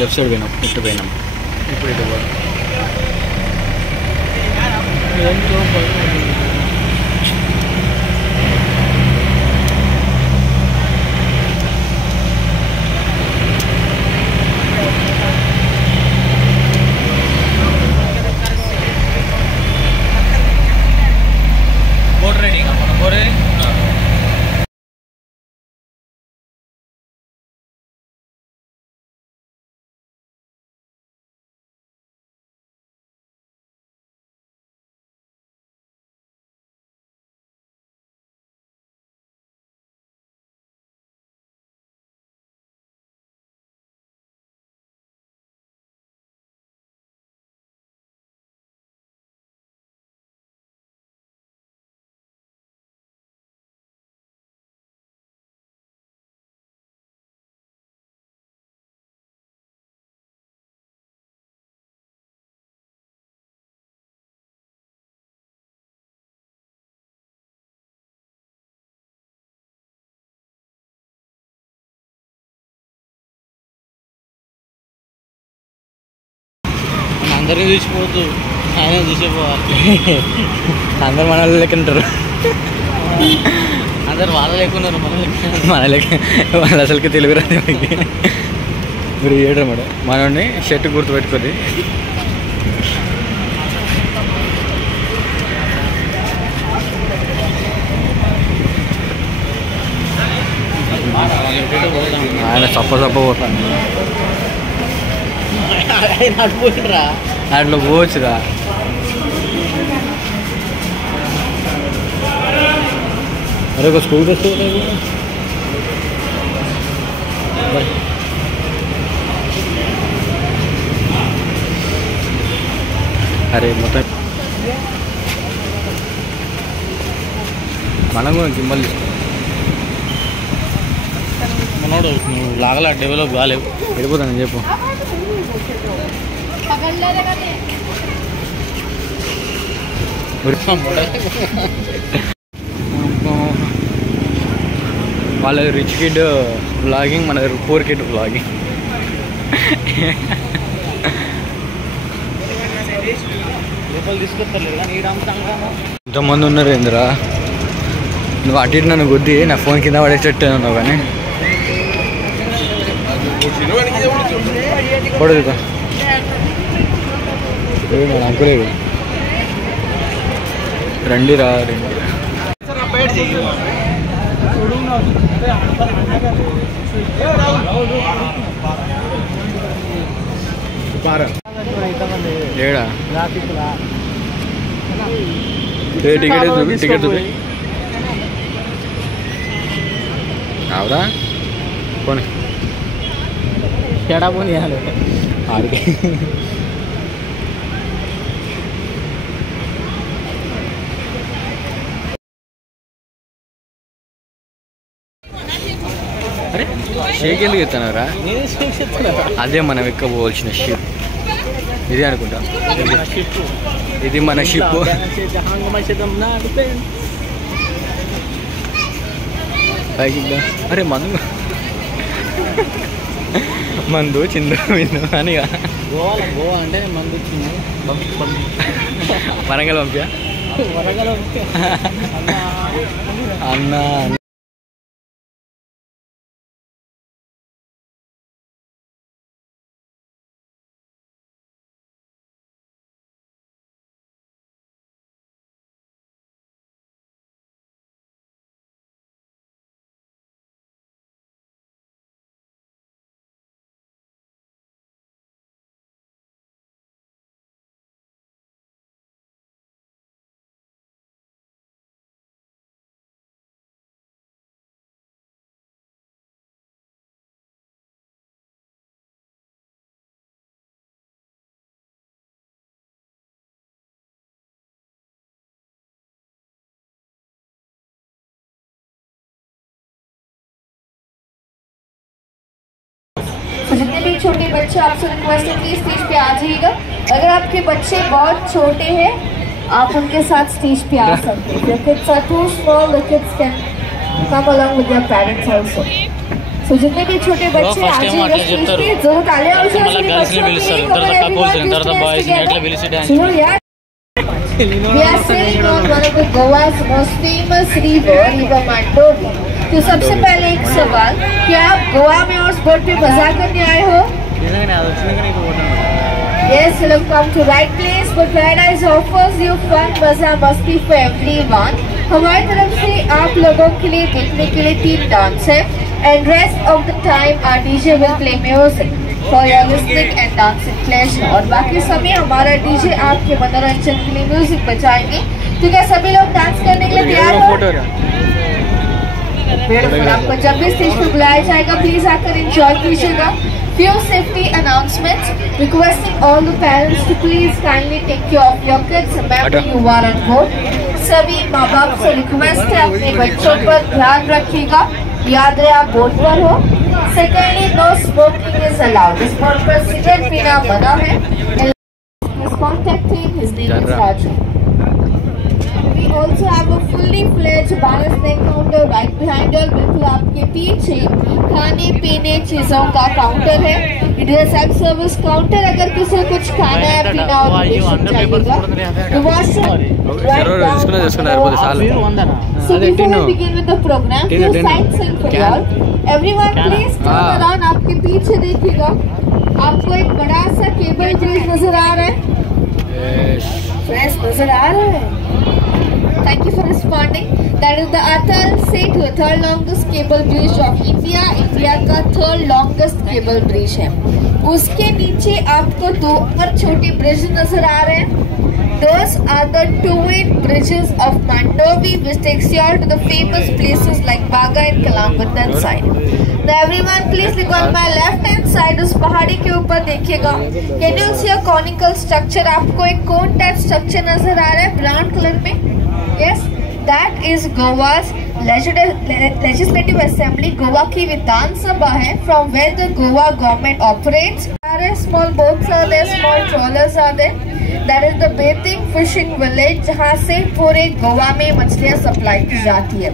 Left side పోయినాం, ఇటు పోయినాం. ఇప్పుడు ఇటు పోదాం. బోట్ రైడింగ్ అందరినీ చూసిపోవద్దు, ఆయన చూసిపోవాలి. అందరు మన లెక్క ఉంటారు, అందరు వాళ్ళ లెక్క ఉన్నారు, మన లెక్క. వాళ్ళు అసలుకి తెలుగు రాదు మీరు ఏడు మేడం. మనోడిని షర్ట్ గుర్తుపెట్టుకోండి. ఆయన సప్ప పోతాను. అట్లా పోవచ్చురా. అరే ఒక స్కూల్ బస్ అరే మొత్తం మనం కూడా గిమ్మలు మనోడు నువ్వు లాగలా డెవలప్ కాలేవు. వెళ్ళిపోతాను చెప్పు. వాళ్ళది రిచ్ కిడ్ వ్లాగింగ్, మన పూర్ కిడ్ వ్లాగింగ్. ఇంతమంది ఉన్నారు ఏందిరా. నువ్వు అటు ఇటు నన్ను గుద్ది నా ఫోన్ కింద పడేటట్టు ఉన్నావు కానీ పడదు. మన అంకులేదు. రండిరా రండి. ఏడా టికెట్ చూపి, టికెట్ చూపి. అవురా పోనీ కేడా పోనీ ఆడికి. అరే షేక్ ఎందుకు ఎత్తానరా? అదే మనం ఎక్కబోవాల్సిన షిప్ ఇదే అనుకుంటా. ఇది మన షిప్. అరే మందు చిందు విందు అని. గోవా అంటే మందు చిందు వరంగల్ పంపా అన్నా. जितने भी छोटे बच्चे आपसे रिक्वेस्ट है प्लीज स्टेज पे आ जाइएगा। अगर आपके बच्चे बहुत छोटे हैं आप उनके साथ स्टेज पे आ सकते हैं। If your kids are too small, the kids can come along with their parents also. So तो जितने भी छोटे बच्चे first आ time जाइएगा అట్లా स्टेज చెప్తారు. पे जरूर तालियां बजाइए మళ్ళీ सभी girls ని बच्चों के పిలుస్తారు. लिए। తర్వాత Come on, couples, everyone, తర్వాత please boys ని stand అట్లా together. పిలిచి dance सुनो यार, we are sailing on one of the Goa's most famous river, River Mandovi. तो सबसे पहले एक सवाल, क्या आप गोवा में और बोट पे मजा करने आए हो? Yes, you have come to right place, but Paradise offers you fun, मजा मस्ती for everyone. हमारी तरफ से आप लोगों के लिए देखने के लिए 3 डांस है, and rest of the time our DJ will play music for your listening and dancing pleasure. और बाकी समय हमारा DJ आपके मनोरंजन के लिए म्यूजिक बजाएंगे। तो क्या सभी लोग डांस करने के लिए तैयार हो? बिल्कुल, आपको जब भी स्टेज पर बुलाया जाएगा प्लीज आकर एंजॉय कीजिएगा। Few safety announcements, requesting all the parents to please kindly take care of your kids whenever you are on board. सभी माँ बाप से रिक्वेस्ट है अपने बच्चों पर ध्यान रखिएगा, याद रहे आप बोर्ड पर हो। Secondly, no smoking is allowed. इस बोर्ड पर सिगरेट पीना मना है। His contact team, his name is Raju. We also have a fully fledged bar snack counter right behind us. बिल्कुल आपके पीछे खाने पीने चीजों का काउंटर है। It is self service counter. अगर किसी को कुछ खाना है पीना हो तो चाहिएगा। The washroom right down. So before we begin with the program, few sightseeing for you all. Everyone please turn around. आपके पीछे देखिएगा, आपको एक बड़ा सा केबल ब्रिज नजर आ रहा है। फ्रेश नजर आ रहा है। Thank you for responding. That is the Atal Setu, third longest cable bridge of India. India का थर्ड लॉन्गेस्ट केबल ब्रिज है। उसके नीचे आपको 2 और छोटे ब्रिज नजर आ रहे हैं। Those are the 2 bridges of Mandovi, which takes you all to the famous places like Baga and Kalambutan side. Now everyone please look on my left hand side. उस पहाड़ी के ऊपर देखिएगा। Can you see a conical structure? आपको एक कोन type structure नजर आ रहा है ब्राउन कलर में। Yes, that is Goa's Legislative Assembly. Goa की विधान सभा है, from where the Goa government operates. Small boats are there, small trawlers are there. That is the bathing fishing village, जहाँ से पूरे गोवा में मछलियाँ सप्लाई की जाती है।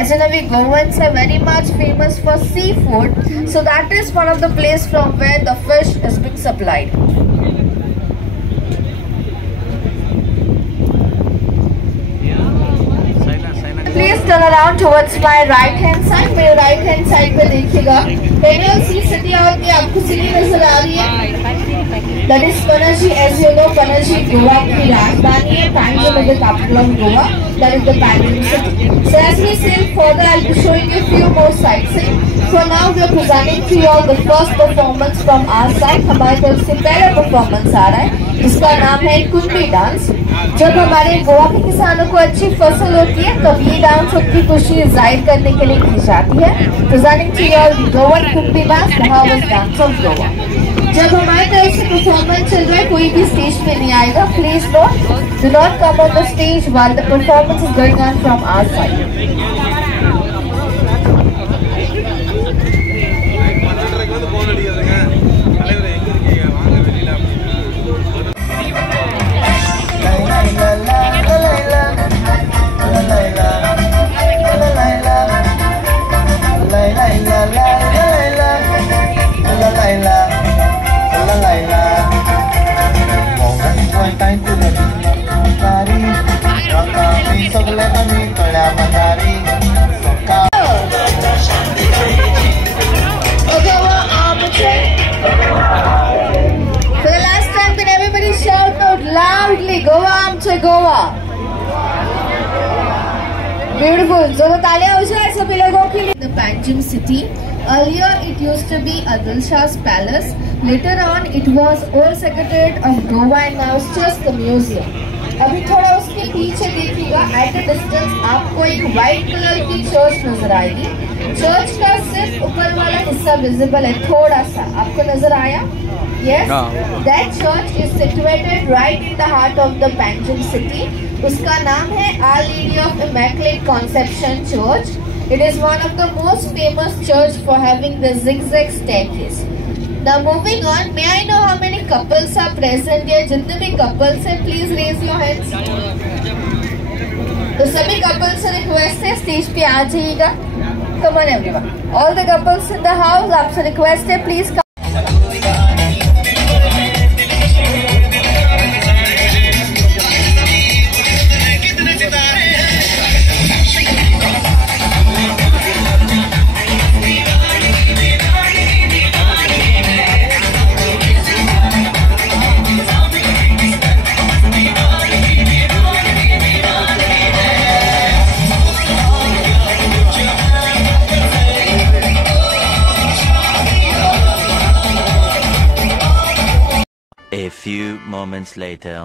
As you know, we Goans are very much famous for seafood, so that is one of the place from where the fish is being supplied. Please turn around towards my right hand side. मेरे right hand side पे देखिएगा। Can you see city hall में आपको city नजर आ रही है? That is Panaji. As you know, Panaji Goa की राजधानी है। Panjim is the capital of Goa. That is the Panjim city. So as we sail further, I'll be showing you a few more sightseeing. For now, we are presenting to you all the first performance from our side. हमारी तरफ से पहला performance आ रहा है, जिसका नाम है कुंभी dance. जब हमारे गोवा के किसानों को अच्छी फसल होती है तब ये डांस उनकी खुशी जाहिर करने के लिए की जाती है। Presenting to you all the Goan Kunbi dance, the harvest dance of Goa. जब हमारी तरफ से परफॉर्मेंस चल रहा है कोई भी स्टेज पे नहीं आएगा। Please note, do not come on the stage while the performance is going on from our side. Loudly, Goa आमचे गोवा। Beautiful. So the तालियां हो जाए सभी लोगों के लिए। The Panjim city. Earlier it used to be Adil Shah's palace. Later on it was old secretariat of Goa and now it's just the museum. अभी थोड़ा उसके पीछे देखिएगा, at a distance आपको एक व्हाइट कलर की चर्च नजर आएगी। चर्च का सिर्फ ऊपर वाला हिस्सा विजिबल है, थोड़ा सा आपको नजर आया? Yes, that church is situated right in the heart of the Panjim city. उसका नाम है Our Lady of Immaculate Conception Church. It is one of the most famous church for having the zigzag staircase. Now moving on, may I know how many couples are present here? जितने भी couples हैं, please raise your hands. तो सभी couples से request है stage पे आ जाइएगा। Come on everyone. All the couples in the house, आपसे request है please come. A few moments later.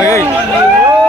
Hey.